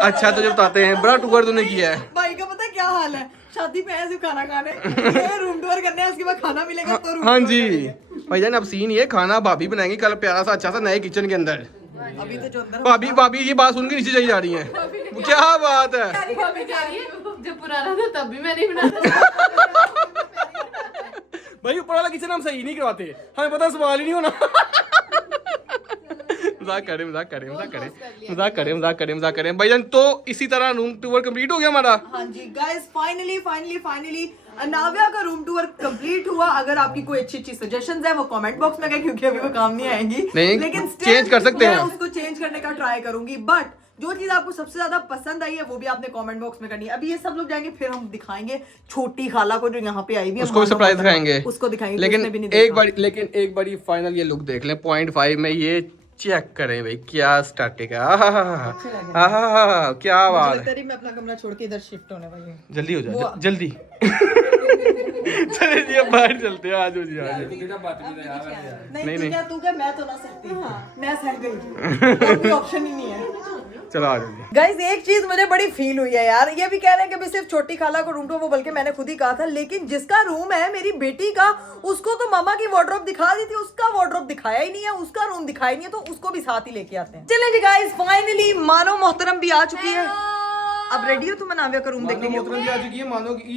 अच्छा, तुझे बताते हैं, बड़ा टूर तूने किया है। भाई का पता है क्या हाल है, शादी पे ऐसे खाना खाने, ये रूम टूर करने हैं, उसके बाद खाना मिलेगा तो रूम हाँ टूर जी करेंगे। भाईजान, अब सीन ये, खाना भाभी बनाएंगी कल प्यारा सा अच्छा सा नए किचन के अंदर। अभी तो जो अंदर भाभी ये बात सुन के नीचे चली जा रही है। क्या बात है। जब पुराना था तब भी मैं नहीं बनाता। भाई ऊपर वाला किचन हम सही नहीं करवाते, हमें पता सवाल ही नहीं होना। मजाक करें भाईजान। तो इसी तरह रूम टूर कंप्लीट हो गया हमारा। हाँ जी गाइस, फाइनली नाव्या का रूम टूर कंप्लीट हुआ। अगर आपकी कोई अच्छी सजेशंस है वो कमेंट बॉक्स में कहें, क्योंकि अभी वो काम नहीं आएंगी, नहीं, लेकिन change कर सकते हैं। मैं उसको चेंज करने का ट्राई करूंगी। बट जो चीज आपको सबसे ज्यादा पसंद आई है वो भी आपने कमेंट बॉक्स में करनी है। अभी ये सब लोग जाएंगे, फिर हम दिखाएंगे छोटी खाला को जो यहाँ पे आई भी है, उसको भी सरप्राइज दिखाएंगे, उसको दिखाएंगे। लेकिन उसने भी नहीं एक बारी फाइनल ये लुक देख लें 0.5 में। ये चेक करें भाई, क्या स्टैटिक है। आहा, क्या बात है। मैं अपना कमरा छोड़ के इधर शिफ्ट होने वाली हूँ। जल्दी हो जाए, जल्दी। चलिए जी, अब बाहर चलते हैं। आज हो जी, आज नहीं तू क्या, मैं तो ना सकती। मैं सह गई, कोई ऑप्शन ही नहीं है। चलो आ जाओ। गाइस, एक चीज मुझे बड़ी फील हुई है यार। ये भी कह रहे हैं कि भी सिर्फ छोटी खाला को रूम टूर, वो बल्कि मैंने खुद ही कहा था, लेकिन जिसका रूम है मेरी बेटी का, उसको तो मामा की वार्डरोब दिखा दी थी, उसका वार्डरोब दिखाया ही नहीं है, उसका रूम दिखाया नहीं है, तो उसको भी साथ ही लेके आते हैं। चलें जी गाइस, फाइनली मानो मोहतरम भी आ चुकी है। अब रेडी हो तुम नाव्या का रूम देखने के लिए? मोहतरम भी आ चुकी है,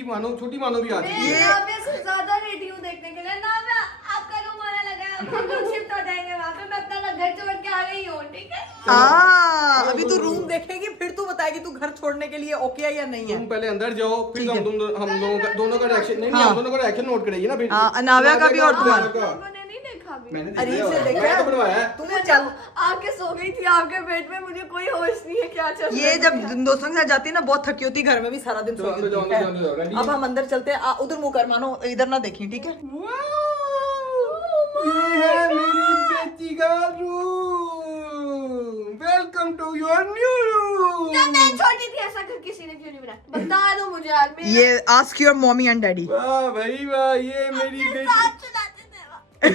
मानो छोटी मानो भी आ चुकी है। नाव्या से ज्यादा रेडी हूँ देखने के लिए। नाव्या, आपका रूम आने लगा है, हम लोग शिफ्ट हो जाएंगे वहाँ पे। मैं अपना घर छोड़ के आ गई हूँ, ठीक है? अभी तू रूम देखेगी, फिर तू बताएगी तू घर छोड़ने के लिए ओके है या नहीं है। तुम पहले अंदर जाओ, फिर हम दोनों का रिएक्शन। नहीं, हम दोनों का रिएक्शन नोट करेंगे ना फिर। नाव्या का भी और तुम्हारा। मैंने नहीं देखा अभी। मैंने अरीब से देखा, देखा मैंने तो बनवाया है। तुम्हें चल, आके सो गई थी आपके बेड में, मुझे कोई होश नहीं है क्या चल ये जब दोस्तों के साथ जाती है ना, बहुत थकी होती है, घर में भी सारा दिन सोई होती है। अब हम अंदर चलते हैं। उधर मुंह कर, मानो इधर ना देखी, ठीक है? ये है मेरी बेटी का रूम। Welcome to your new room. जब मैं छोटी थी ऐसा घर किसी ने क्यों नहीं बनाया? बता दो मुझे यार। मेरे ये ask your mummy and daddy. वाह भाई वाह, ये मेरी अपने बेटी। साथ चलाते थे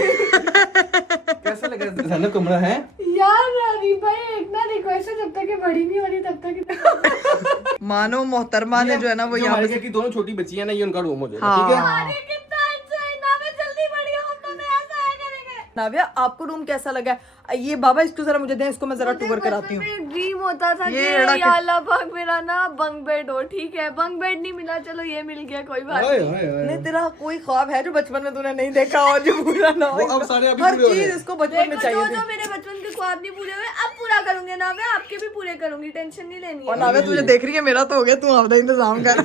कैसा लगा जैनब कमरा है? यार। रानी भाई एक ना देखो, ऐसे जब तक ये बड़ी नहीं हो रही तब तक। मानो मोहतरमा ने जो है ना वो यहाँ पे की दोनों छोटी बच्ची है ना, ये उनका रूम हो जाएगा, हाँ। ठीक है? अरे कितना अच्छा है ना, मैं जल्दी बड़ी हूँ, हम दोनों ऐसा आया करेंगे। नाव्या, आपको रूम कैसा लगा? ये बाबा इसको जरा मुझे दें, इसको मैं जरा टूर कराती हूँ। ड्रीम होता था कि ये एड़ा या अल्लाह पाक मेरा ना बंक बेड हो, ठीक है? बंक बेड नहीं मिला, चलो ये मिल गया, कोई बात हाय, नहीं। हाय, हाय। नहीं, तेरा कोई ख्वाब है जो बचपन में तूने नहीं देखा और जो पूरा ना हो? वो अब सारे अभी हर पूरे हो रहे चीज हैं। इसको बचपन में देखो, चाहिए जो थी। मेरे बचपन के ख्वाब नहीं पूरे हुए, अब पूरा करूंगी ना, मैं आपके भी पूरे करूंगी, टेंशन नहीं लेनी और है। नाव्या तुझे देख रही है, मेरा तो हो गया, तू आपका इंतजाम कर।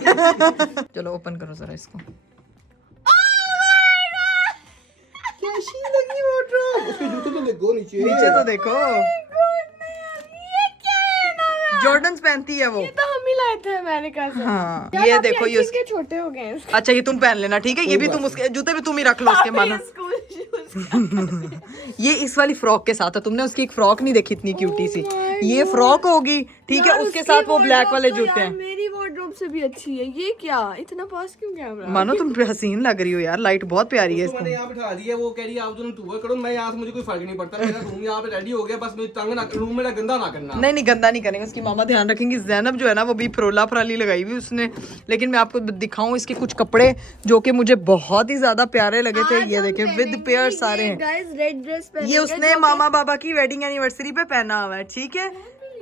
चलो ओपन करो जरा इसको। कैसी लगी वार्डरोब? उसके जूते तो देखो नीचे। नीचे तो देखो, जॉर्डन्स पहनती है वो। ये तो हम ही लाए थे अमेरिका से। हाँ, यार, ये आपके देखो ये अच्छे के छोटे हो गए हैं। अच्छा, ये तुम पहन लेना, ठीक है? ये भी तुम उसके जूते भी तुम ही रख लो उसके, मानो। School shoes. ये इस वाली फ्रॉक के साथ है। तुमने उसकी एक फ्रॉक नहीं देखी इतनी क्यूटी सी? ये फ्रॉक होगी, ठीक है? यार, उसके उसकी साथ वो ब्लैक wardrobe वाले तो जूते यार हैं। मेरी वार्डरोब से भी अच्छी है। ये क्या इतना पास क्यों कैमरा? मानो तुम हसीन लग रही हो यार, लाइट बहुत प्यारी है उसको मैंने इसको। यहाँ बिठा दिया, वो कह रही है आप दोनों टूर करो, मैं यहाँ से मुझे कोई फर्क नहीं पड़ता, मेरा रूम यहाँ पे रेडी हो गया, बस मुझे तंग ना, रूम मेरा गंदा ना करना। नहीं, गंदा नहीं करेंगे, उसकी मामा ध्यान रखेंगी। जैनब जो है ना वो भी फरोला फराली लगाई हुई उसने, लेकिन मैं आपको दिखाऊं इसके कुछ कपड़े जो कि मुझे बहुत ही ज्यादा प्यारे लगे थे। ये देखें, विद पेयर सारे हैं। गाइस रेड ड्रेस पहने ये उसने मामा बाबा की वेडिंग एनिवर्सरी पे पहना हुआ है, ठीक है?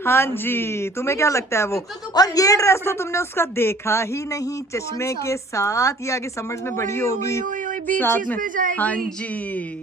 हाँ जी, तुम्हें क्या लगता है वो? और ये ड्रेस तो तुमने उसका देखा ही नहीं, चश्मे के साथ। ये आगे समझ में बड़ी होगी साथ में। हाँ जी,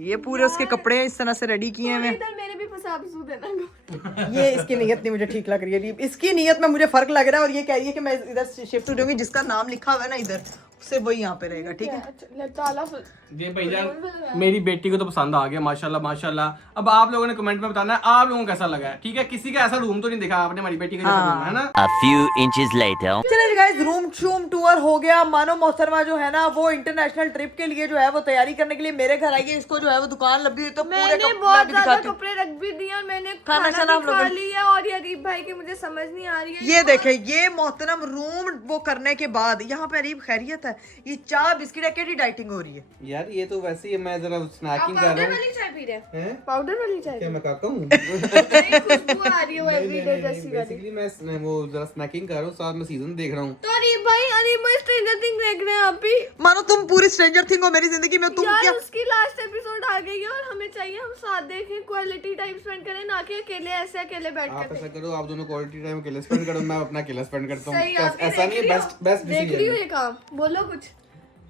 ये पूरे उसके कपड़े इस तरह से रेडी किए हुए। इधर मेरे भी पेशाब सूद देना। ये इसकी नीयत नहीं मुझे ठीक लग रही है। इसकी नीयत में मुझे फर्क लग रहा है, और ये कह रही है कि मैं इधर शिफ्ट हो जाऊंगी। जिसका नाम लिखा हुआ है ना इधर, सिर्फ वही यहाँ पे रहेगा, ठीक है? ताला जी भाईजान, मेरी बेटी को तो पसंद आ गया, माशाल्लाह माशाल्लाह। अब आप लोगों ने कमेंट में बताना है आप लोगों को कैसा लगा है, ठीक है? किसी का ऐसा रूम तो नहीं देखा आपने हमारी बेटी का जैसा रूम है ना? A few inches later. चलिए गाइस, रूम शूम टूर हो गया। मानो मोहतरमा जो है ना वो इंटरनेशनल ट्रिप के लिए जो है वो तैयारी करने के लिए मेरे घर आई है। इसको जो है वो दुकान लगी हुई, तो पूरे मैंने मैं बहुत भी ज्यादा दिखाती हूँ। कपड़े रख भी दिए और मैंने खाना खाना शाना भी हम लोग खा ने- लिया। और ये अरीब भाई की मुझे समझ नहीं आ रही है। ये देखे, ये मोहतरम रूम वो करने के बाद यहाँ पे अरीब खैरियत है, ये चाय बिस्किट की डाइटिंग हो रही है। यार ये तो वैसे ही मैं जरा आप स्नैकिंग कर पाउडर रहा हूँ। वाली चाय पी रहे हैं? हैं? पाउडर वाली चाय क्या मैं काका हूँ? नहीं, खुशबू आ रही है वो एवरीडे जैसी वाली। बेसिकली मैं वो जरा स्नैकिंग कर रहा हूँ, साथ में सीजन देख रहा हूँ। तो अरीब भाई, अरीब भाई स्ट्रेंजर थिंग्स देख रहे हैं आप भी? मानो तुम पूरी स्ट्रेंजर थिंग हो मेरी जिंदगी में। तुम यार क्या उसकी लास्ट एपिसोड आ गई है और हमें चाहिए हम साथ देखें, क्वालिटी टाइम स्पेंड करें, ना कि अकेले ऐसे अकेले बैठ आप कर ऐसा करो, आप दोनों क्वालिटी टाइम अकेले स्पेंड करो, मैं अपना अकेला स्पेंड करता सही हूँ। आपने ऐसा नहीं है, देख बेस्ट लिया? देख रही हो डिसीजन। ये काम? बोलो कुछ।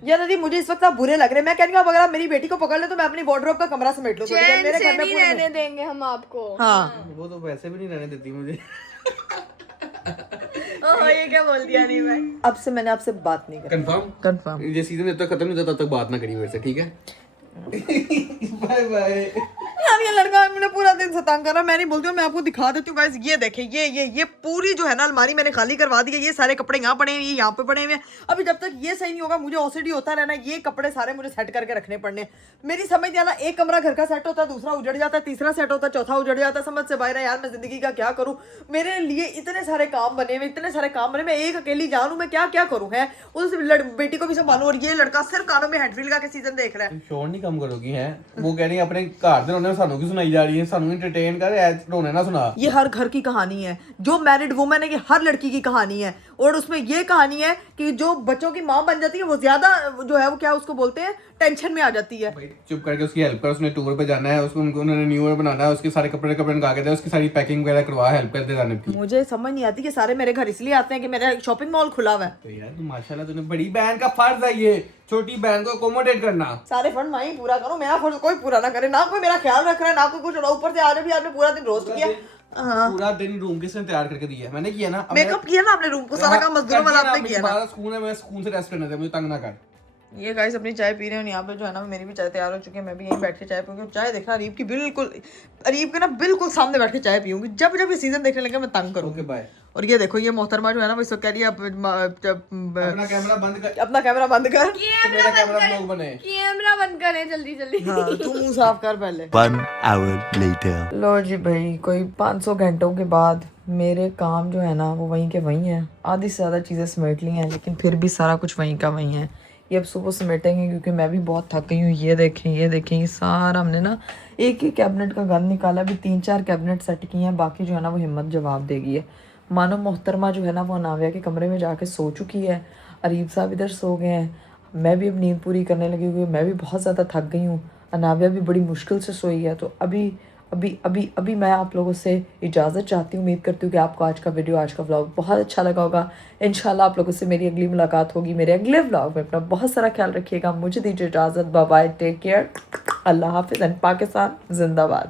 या नदी मुझे इस वक्त आप बुरे लग रहे हैं। मैं कहने अगर आप मेरी बेटी को पकड़ ले तो मैं अपनी वार्डरोब का कमरा समेट लूं। चैन मेरे से घर में नहीं पूरे रहने देंगे हम आपको। हाँ वो तो वैसे भी नहीं रहने देती मुझे। ओह ये क्या बोल दिया नहीं मैं। अब से मैंने आपसे बात नहीं करी। Confirm confirm. ये सीजन जब तक खत्म नहीं होता तब तक बात ना करी मेरे से, ठीक है? Bye bye. यार ये लड़का मैंने पूरा दिन से तंग करा। मैं नहीं बोलती हूँ, मैं आपको दिखा देती हूँ गाइस। ये देखें, ये पूरी जो है ना अलमारी मैंने खाली करवा दी है। ये सारे कपड़े यहाँ पड़े हुए हैं, यहाँ पे पड़े हुए हैं। अभी जब तक ये सही नहीं होगा मुझे ओसीडी होता रहना। ये कपड़े सारे मुझे सेट करके रखने पड़ने। मेरी समझ नहीं आना, एक कमरा घर का सेट होता है, दूसरा उजड़ जाता है, तीसरा सेट होता है, चौथा उजड़ जाता है। समझ से बाहर है यार, मैं जिंदगी का क्या करूँ? मेरे लिए इतने सारे काम बने हुए, इतने सारे काम बने, मैं एक अकेली जानू, मैं क्या क्या करूँ है? उस बेटी को भी संभालू और ये लड़का सिर्फ कानों में हेडफील का सीजन देख रहा है। शोर नहीं कम करोगी है? वो कह रही है अपने घर दे रोने सानू की सुनाई जा रही है, सानू एंटरटेन कर, ऐसे रोने ना सुना। ये हर घर की कहानी है, जो मैरिड वुमन है ये हर लड़की की कहानी है। और उसमें ये कहानी है कि जो बच्चों की माँ बन जाती है वो ज्यादा जो है वो क्या उसको बोलते हैं टेंशन में आ जाती है। भाई चुप करके उसकी हेल्प कर, उसने टूर पे जाना है, उसको उन्होंने न्यू ईयर बनाना है, उसके सारे कपड़े निकाल के दे, उसकी सारी पैकिंग वगैरह करवा, हेल्प कर दे जाने की। मुझे समझ नहीं आती कि सारे मेरे घर इसलिए आते हैं कि मेरा शॉपिंग मॉल खुला हुआ है। तो यार तू माशाल्लाह, तूने बड़ी बहन का फर्ज है ये छोटी बहन को अकोमोडेट करना। सारे फंड मैं ही पूरा करूं, मेरा फर्ज कोई पूरा ना करे, ना कोई मेरा ख्याल रख रहा है, ना कोई कुछ। ऊपर से आज भी आपने पूरा दिन रोस्ट किया। पूरा दिन रूम किसने तैयार करके दिया है? मैंने किया ना। अब मेकअप किया ना आपने, रूम को सारा काम मजदूरों वाला आपने किया ना। हमारा स्कूल है, मैं स्कूल से रेस्ट करने दे, मुझे तंग ना कर। ये गाइस अपनी चाय पी रहे हैं। यहाँ पे जो है ना मेरी भी चाय तैयार हो चुकी है। मैं भी यहीं बैठ के चाय पीऊंगी। चाय देखना अरीब की बिल्कुल, अरीब के ना बिल्कुल सामने बैठ के चाय पीऊंगी। जब जब ये सीजन देखने लगे मैं तंग करूंगी। Okay bye. और ये देखो ये मोहतरमा जो है ना वो इसको कह रही है अपना कैमरा बंद कर, अपना कैमरा बंद कर। तो मेरा कैमरा ब्लॉग बने। कैमरा बंद करें जल्दी जल्दी। हाँ तू मुंह साफ कर पहले। 1 hour later. लो जी भाई, कोई 500 घंटों के बाद मेरे काम जो है ना वो वहीं के वहीं हैं। आधी से ज़्यादा चीज़ें समेट ली हैं लेकिन फिर भी सारा कुछ वहीं का वहीं है। ये अब सुबह समेटेंगे क्योंकि मैं भी बहुत थक गई हूँ। ये देखें ये सारा हमने ना एक ही कैबिनेट का गंद निकाला। अभी 3-4 कैबिनेट सेट किए हैं, बाकी जो है ना वो हिम्मत जवाब देगी है। मानो मोहतरमा जो है ना वो अनाविया के कमरे में जाके सो चुकी है, अरीब साहब इधर सो गए हैं। मैं भी अब नींद पूरी करने लगी हुई, मैं भी बहुत ज़्यादा थक गई हूँ। अनाविया भी बड़ी मुश्किल से सोई है। तो अभी मैं आप लोगों से इजाज़त चाहती हूँ। उम्मीद करती हूँ कि आपको आज का वीडियो, आज का व्लॉग बहुत अच्छा लगा होगा। इंशाल्लाह आप लोगों से मेरी अगली मुलाकात होगी मेरे अगले व्लॉग में। अपना बहुत सारा ख्याल रखिएगा। मुझे दीजिए इजाज़त। बाय बाय, टेक केयर, अल्लाह हाफिज़ एंड पाकिस्तान जिंदाबाद।